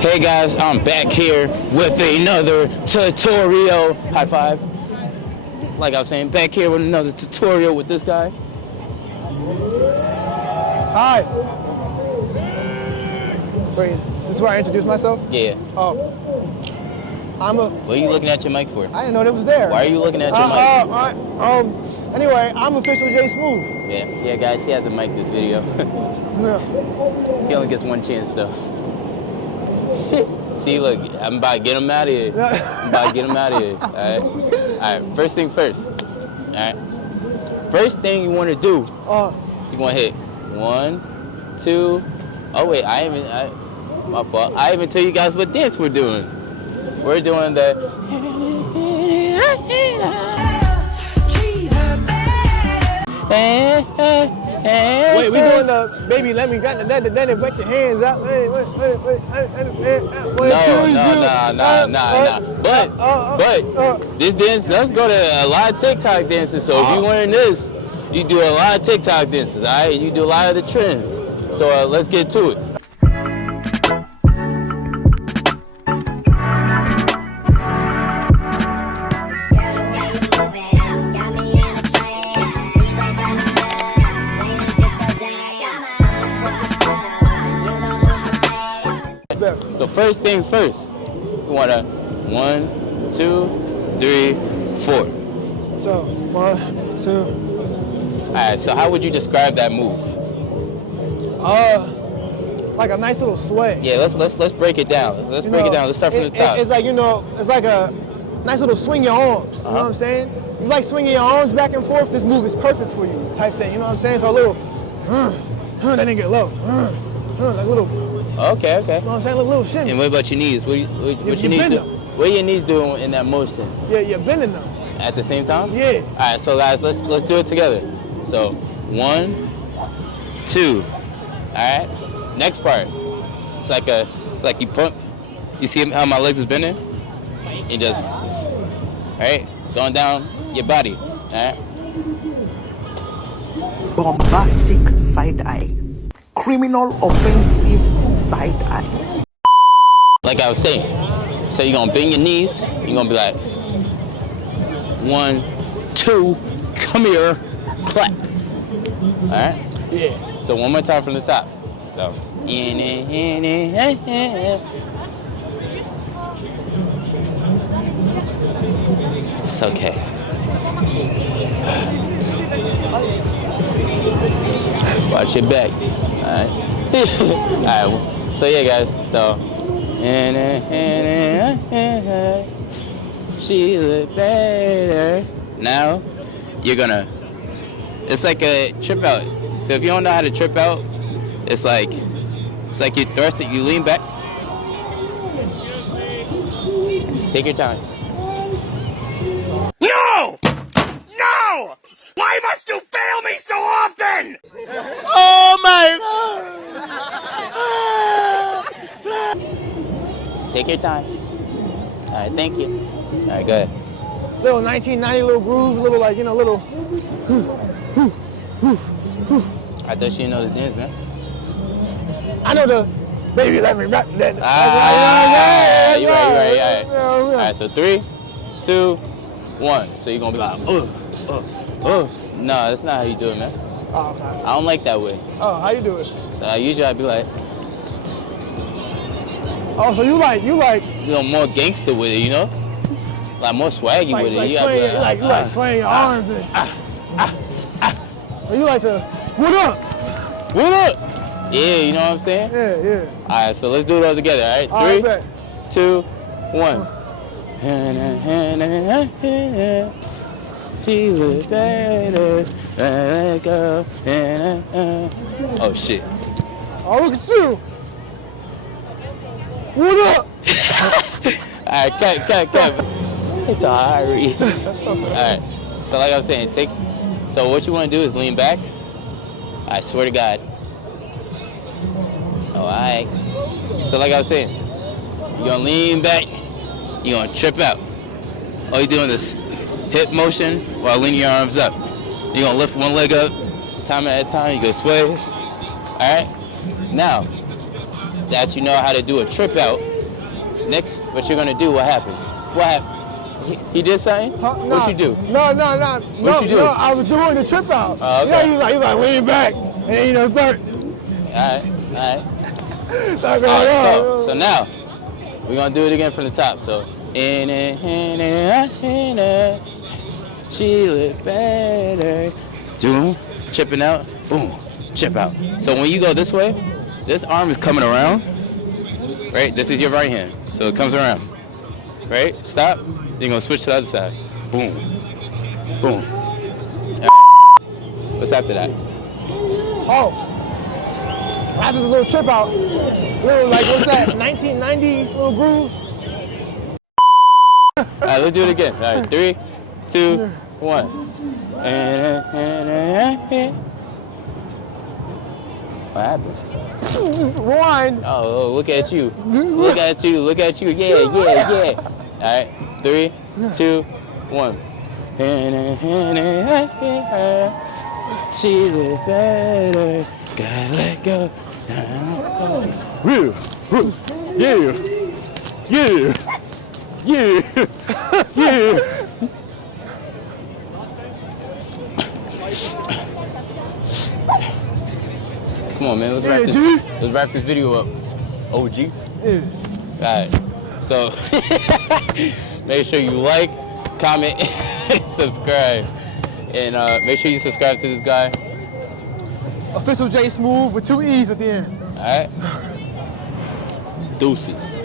Hey guys, I'm back here with another tutorial. High five. Like I was saying, back here with another tutorial with this guy. Hi. Wait, this is where I introduce myself? Yeah. Oh. What are you looking at your mic for? I didn't know that was there. Why are you looking at your mic? Anyway, I'm Official J Smooth. Yeah, guys, he has a mic this video. Yeah. He only gets one chance though. See, look, I'm about to get him out of here. Alright, first things first. Alright. First thing you want to do is you want to hit 1, 2. Oh wait, my fault. I even tell you guys what dance we're doing. We're doing the Wait, we doing the baby let me got the then it wet your hands out. But this dance, let's go to a lot of TikTok dances. So if you learn this, you do a lot of TikTok dances, all right? You do a lot of the trends. So let's get to it. So first things first, you want to 1, 2, 3, 4. So 1, 2. All right. So how would you describe that move? Like a nice little sway. Yeah. Let's break it down. Let's break it down. Let's start from the top. It's like it's like a nice little swing your arms. You know what I'm saying? You like swinging your arms back and forth. This move is perfect for you. Type thing. You know what I'm saying? So a little, that didn't get low. Like little. Okay. You know what I'm saying? Little shimmy. And what about your knees? What your knees do? What are your knees doing in that motion? Yeah, you're bending them. At the same time? Yeah. All right, so guys, let's do it together. So 1, 2. All right. Next part. It's like you pump. You see how my legs is bending? You just, all right, going down your body. All right. Bombastic side eye. Criminal offensive side eye. Like I was saying, so you're gonna bend your knees. You're gonna be like 1, 2, come here, clap. All right. Yeah. So one more time from the top. So. It's okay. Watch your back. All right. All right. So yeah, guys. So. She look better. Now you're gonna. It's like a trip out. So if you don't know how to trip out, it's like you thrust it, you lean back. Take your time. No! No! Why must you fail me so often? Oh my God! Take your time. All right, thank you. All right, go ahead. Little 1990 little groove, little like little. I thought you didn't know this dance, man. I know the baby let me rap that. You right. All right, so 3, 2, 1. So you're gonna be like, No, that's not how you do it, man. Oh, okay. I don't like that way. Oh, how you do it? Usually I'd be like, oh, so you like more gangster with it, you know? Like more swaggy with it. Like You swaying, swaying your arms. So you like to, what up? What up? Yeah, you know what I'm saying? Yeah. All right, so let's do it all together, all right? 3, 2, 1. She look better. Go. Oh, shit. Oh, look at you. What up? All right, cut. It's a hurry. All right, so like I was saying, so what you want to do is lean back. I swear to God. Oh, all right. So like I was saying, you're going to lean back. You're going to trip out. All you're doing is hip motion while leaning your arms up. You're going to lift one leg up, time at a time. You go sway. All right? Now, that you know how to do a trip out. Next, what you're gonna do? What happened? What happened? He did something? What you do? No. What you do? No, I was doing the trip out. Oh, okay. Yeah, he was like lean back, and then, you know, start All right. going All right, on. so now we're gonna do it again from the top. So she looks better. Boom, chipping out. Boom, chip out. So when you go this way, this arm is coming around. Right. This is your right hand. So it comes around. Right. Stop. Then you're gonna switch to the other side. Boom, boom. What's after that? Oh, after the little trip out, little like what's that? 1990s little groove. All right, let's do it again. All right, 3, 2, 1. What happened? Rewind. Oh, look at you. Look at you. Look at you. Yeah. All right, 3, 2, 1. She look better. Gotta let go. Yeah. Come on, man. Let's wrap this video up. OG. Yeah. All right. So make sure you like, comment, and subscribe. And make sure you subscribe to this guy. Official J Smooth with 2 E's at the end. All right. Deuces.